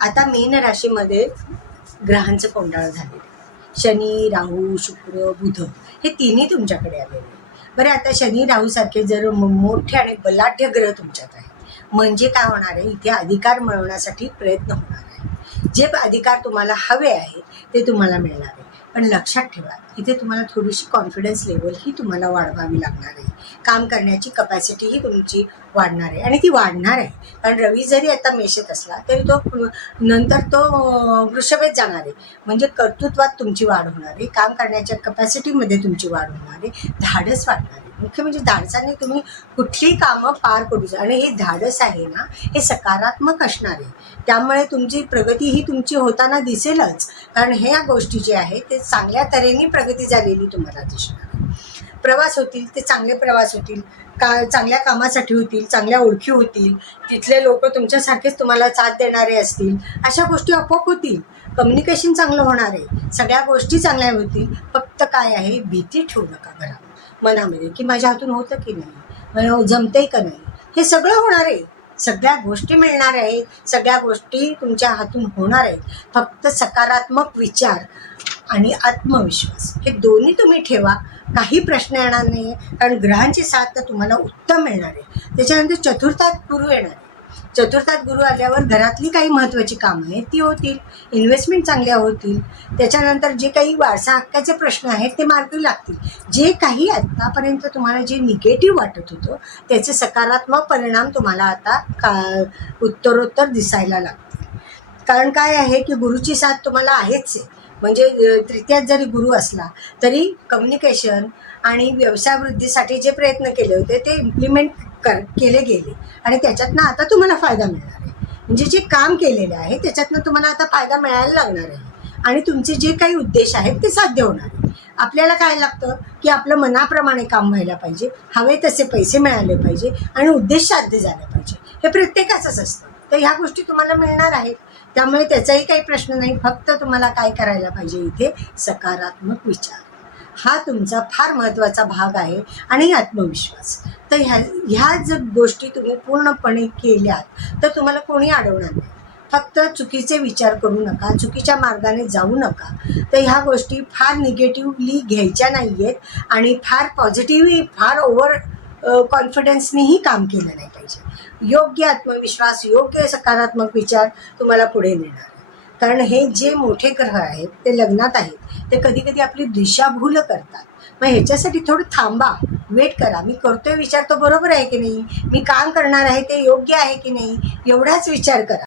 आता मीन राशीमध्ये ग्रहांचं कोंडाळं झालेलं आहे. शनी, राहू, शुक्र, बुध हे तिन्ही तुमच्याकडे आलेले आहे. बरं, आता शनी राहू सारखे जर मोठे आणि बलाढ्य ग्रह तुमच्यात आहे, म्हणजे काय होणार आहे, इथे अधिकार मिळवण्यासाठी प्रयत्न होणार आहे. जे अधिकार तुम्हाला हवे आहे ते तुम्हाला मिळणार आहे. पण लक्षात ठेवा, इथे तुम्हाला थोडीशी कॉन्फिडन्स लेवल ही तुम्हाला वाढवावी लागणार आहे. काम करण्याची कपॅसिटी ही तुमची वाढणार आहे आणि ती वाढणार आहे. कारण रवी जरी आता मेषेत असला तरी तो नंतर वृषभेत जाणार आहे. म्हणजे कर्तृत्वात तुमची वाढ होणार आहे, काम करण्याच्या कपॅसिटीमध्ये तुमची वाढ होणार आहे, धाडस वाढणार आहे. मुख्य म्हणजे धाडसाने तुम्ही कुठलीही कामं पार करू शकता. आणि हे धाडस आहे ना, हे सकारात्मक असणार आहे. त्यामुळे तुमची प्रगती ही तुमची होताना दिसेलच. कारण ह्या गोष्टी जे आहेत ते चांगल्या तऱ्हेने प्रगती झालेली तुम्हाला दिसणार आहे. प्रवास होतील ते चांगले प्रवास होतील, चांगल्या कामासाठी होतील, चांगल्या ओळखी होतील, तिथले लोक तुमच्यासारखेच तुम्हाला साथ देणारे असतील, अशा गोष्टी आपोआप होतील. कम्युनिकेशन चांगलं होणार आहे, सगळ्या गोष्टी चांगल्या होतील. फक्त काय आहे, भीती ठेवू नका घरात मनामध्ये की माझ्या हातून होतं की नाही, मला जमतंय का नाही. हे सगळं होणार आहे, सगळ्या गोष्टी मिळणार आहेत, सगळ्या गोष्टी तुमच्या हातून होणार आहेत. फक्त सकारात्मक विचार आणि आत्मविश्वास हे दोन्ही तुम्ही ठेवा, काही प्रश्न येणार नाही. कारण ग्रहांची साथ तर तुम्हाला उत्तम मिळणार आहे. त्याच्यानंतर चतुर्थात गुरु येणार आहे. चतुर्थात गुरु आल्यावर घरातली काही महत्त्वाची कामं आहेत ती होतील, इन्व्हेस्टमेंट चांगल्या होतील. त्याच्यानंतर जे काही वारसा हक्काचे प्रश्न आहेत ते मार्गी लागतील. जे काही आत्तापर्यंत तुम्हाला जे निगेटिव्ह वाटत होतं त्याचे सकारात्मक परिणाम तुम्हाला आता उत्तरोत्तर दिसायला लागतील. कारण काय आहे की गुरुची साथ तुम्हाला आहेच आहे. म्हणजे तृतीयात जरी गुरु असला तरी कम्युनिकेशन आणि व्यवसाय वृद्धीसाठी जे प्रयत्न केले होते ते इम्प्लिमेंट केले गेले आणि त्याच्यातनं आता तुम्हाला फायदा मिळणार आहे. म्हणजे जे काम केलेलं आहे त्याच्यातनं तुम्हाला आता फायदा मिळायला लागणार आहे आणि तुमचे जे काही उद्देश आहेत ते साध्य होणार आहे. आपल्याला काय लागतं की आपलं मनाप्रमाणे काम व्हायला पाहिजे, हवे तसे पैसे मिळाले पाहिजे आणि उद्देश साध्य झाले पाहिजे. हे प्रत्येकाचंच असतं. तर ह्या गोष्टी तुम्हाला मिळणार आहेत. त्यामुळे त्याचाही काही प्रश्न नाही. फक्त तुम्हाला काय करायला पाहिजे, इथे सकारात्मक विचार हा तुमचा फार महत्त्वाचा भाग आहे आणि आत्मविश्वास. तर ह्या जर गोष्टी तुम्ही पूर्णपणे केल्यात तर तुम्हाला कोणी अडवणार नाही. फक्त चुकीचे विचार करू नका, चुकीच्या मार्गाने जाऊ नका. तर ह्या गोष्टी फार निगेटिव्हली घ्यायच्या नाही आहेत आणि फार पॉझिटिव्हली, फार ओव्हर कॉन्फिडन्सनेही काम केलं नाही पाहिजे. योग्य आत्मविश्वास, योग्य सकारात्मक विचार तुम्हाला पुढे नेणार आहे. कारण हे जे मोठे ग्रह आहेत ते लग्नात आहेत, ते कधी कधी आपली दिशाभूल करतात. मग ह्याच्यासाठी थोडं थांबा, वेट करा. मी करतोय विचार तो बरोबर आहे की नाही, मी काम करणार आहे ते योग्य आहे की नाही, एवढाच विचार करा.